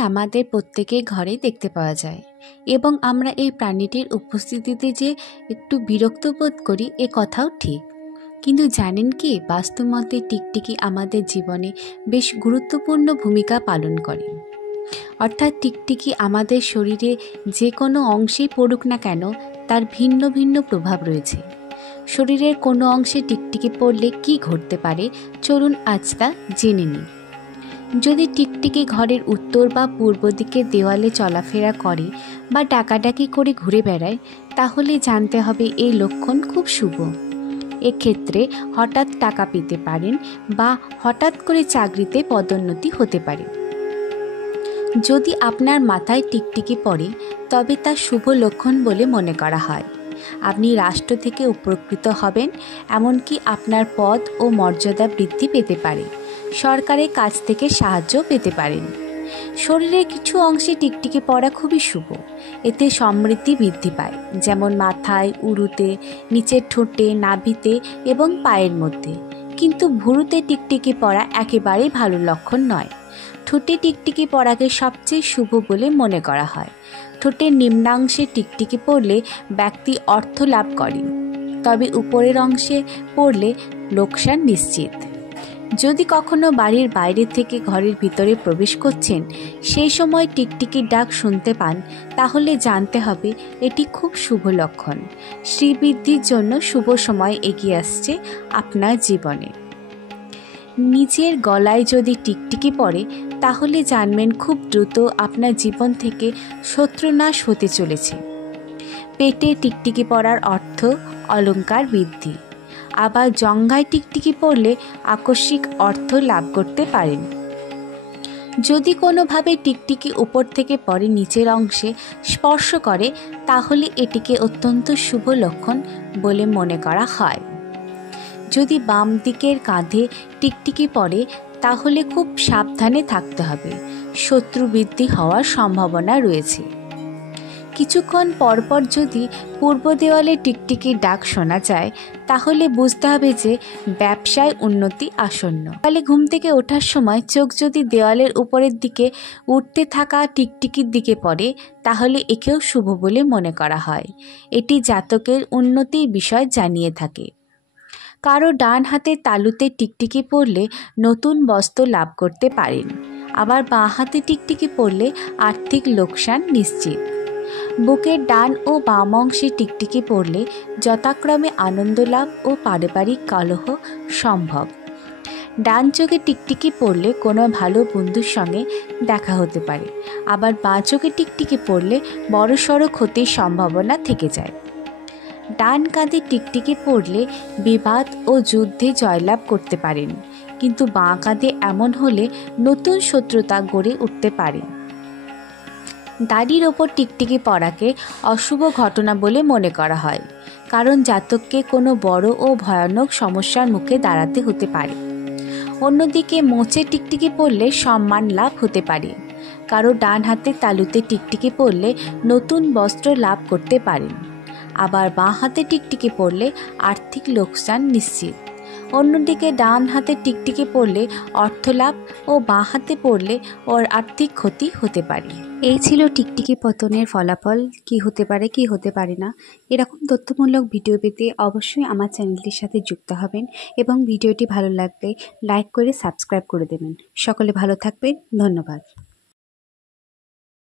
প্রায় আমাদের প্রত্যেকের ঘরেই দেখতে পাওয়া যায় এবং আমরা এই প্রাণীটির উপস্থিতিতে যে একটু বিরক্ত বোধ করি এ কথাও ঠিক। কিন্তু জানেন কি, বাস্তবমতে টিকটিকি আমাদের জীবনে বেশ গুরুত্বপূর্ণ ভূমিকা পালন করে। অর্থাৎ টিকটিকি আমাদের শরীরে যে কোনো অংশেই পড়ুক না কেন তার ভিন্ন ভিন্ন প্রভাব রয়েছে। শরীরের কোনো অংশে টিকটিকি পড়লে কি ঘটতে পারে চলুন আজ তা জেনে নিই। যদি টিকটিকি ঘরের উত্তর বা পূর্ব দিকের দেওয়ালে চলাফেরা করে বা ডাকাডাকি করে ঘুরে বেড়ায়, তাহলে জানতে হবে এই লক্ষণ খুব শুভ। এক্ষেত্রে হঠাৎ টাকা পেতে পারেন বা হঠাৎ করে চাকরিতে পদোন্নতি হতে পারে। যদি আপনার মাথায় টিকটিকি পড়ে তবে তা শুভ লক্ষণ বলে মনে করা হয়। আপনি রাষ্ট্র থেকে উপকৃত হবেন, এমনকি আপনার পদ ও মর্যাদা বৃদ্ধি পেতে পারে। সরকারের কাছ থেকে সাহায্য পেতে পারেন। শরীরের কিছু অংশে টিকটিকি পড়া খুবই শুভ। এতে সমৃদ্ধি বৃদ্ধি পায়, যেমন মাথায়, উরুতে, নিচের ঠোঁটে, নাভিতে এবং পায়ের মধ্যে। কিন্তু ভুরুতে টিকটিকি পড়া একেবারেই ভালো লক্ষণ নয়। ঠোঁটে টিকটিকি পড়াকে সবচেয়ে শুভ বলে মনে করা হয়। ঠোঁটের নিম্নাংশে টিকটিকি পড়লে ব্যক্তি অর্থ লাভ করেন, তবে উপরের অংশে পড়লে লোকসান নিশ্চিত। যদি কখনো বাড়ির বাইরে থেকে ঘরের ভিতরে প্রবেশ করছেন, সেই সময় টিকটিকির ডাক শুনতে পান, তাহলে জানতে হবে এটি খুব শুভ লক্ষণ। শ্রীবৃদ্ধির জন্য শুভ সময় এগিয়ে আসছে আপনার জীবনে। নিজের গলায় যদি টিকটিকি পড়ে তাহলে জানবেন খুব দ্রুত আপনার জীবন থেকে শত্রুনাশ হতে চলেছে। পেটে টিকটিকি পড়ার অর্থ অলংকার বৃদ্ধি। আবার জঙ্ঘায় টিকটিকি পড়লে আকস্মিক অর্থ লাভ করতে পারেন। যদি কোনোভাবে টিকটিকি উপর থেকে পড়ে নিচের অংশে স্পর্শ করে, তাহলে এটিকে অত্যন্ত শুভ লক্ষণ বলে মনে করা হয়। যদি বাম দিকের কাঁধে টিকটিকি পড়ে তাহলে খুব সাবধানে থাকতে হবে, শত্রু বৃদ্ধি হওয়ার সম্ভাবনা রয়েছে। কিছুক্ষণ পরপর যদি পূর্ব দেওয়ালে টিকটিকির ডাক শোনা যায়, তাহলে বুঝতে হবে যে ব্যবসায় উন্নতি আসন্ন। সকালে ঘুম থেকে ওঠার সময় চোখ যদি দেওয়ালের উপরের দিকে উঠতে থাকা টিকটিকির দিকে পড়ে, তাহলে একেও শুভ বলে মনে করা হয়। এটি জাতকের উন্নতির বিষয় জানিয়ে থাকে। কারো ডান হাতের তালুতে টিকটিকি পড়লে নতুন বস্ত্র লাভ করতে পারেন। আবার বাঁ হাতে টিকটিকি পড়লে আর্থিক লোকসান নিশ্চিত। বুকের ডান ও বাম অংশে টিকটিকি পড়লে যথাক্রমে আনন্দ লাভ ও পারিবারিক কলহ সম্ভব। ডান চোখে টিকটিকি পড়লে কোনো ভালো বন্ধুর সঙ্গে দেখা হতে পারে। আবার বাঁ চোখে টিকটিকি পড়লে বড়সড় ক্ষতির সম্ভাবনা থেকে যায়। ডান কাঁধে টিকটিকি পড়লে বিবাদ ও যুদ্ধে জয়লাভ করতে পারেন, কিন্তু বাঁ কাঁধে এমন হলে নতুন শত্রুতা গড়ে উঠতে পারে। দাড়ির ওপর টিকটিকি পড়াকে অশুভ ঘটনা বলে মনে করা হয়, কারণ জাতককে কোনো বড় ও ভয়ানক সমস্যার মুখে দাঁড়াতে হতে পারে। অন্যদিকে মোচে টিকটিকি পড়লে সম্মান লাভ হতে পারে। কারো ডান হাতে তালুতে টিকটিকি পড়লে নতুন বস্ত্র লাভ করতে পারেন। আবার বাঁ হাতে টিকটিকি পড়লে আর্থিক লোকসান নিশ্চিত। অন্যদিকে ডান হাতে টিকটিকি পড়লে অর্থ লাভ ও বাঁ হাতে পড়লে ওর আর্থিক ক্ষতি হতে পারে। এই ছিল টিকটিকি পতনের ফলাফল। কি হতে পারে কি হতে পারে না, এরকম তথ্যমূলক ভিডিও পেতে অবশ্যই আমার চ্যানেলটির সাথে যুক্ত হবেন এবং ভিডিওটি ভালো লাগলে লাইক করে সাবস্ক্রাইব করে দেবেন। সকলে ভালো থাকবেন। ধন্যবাদ।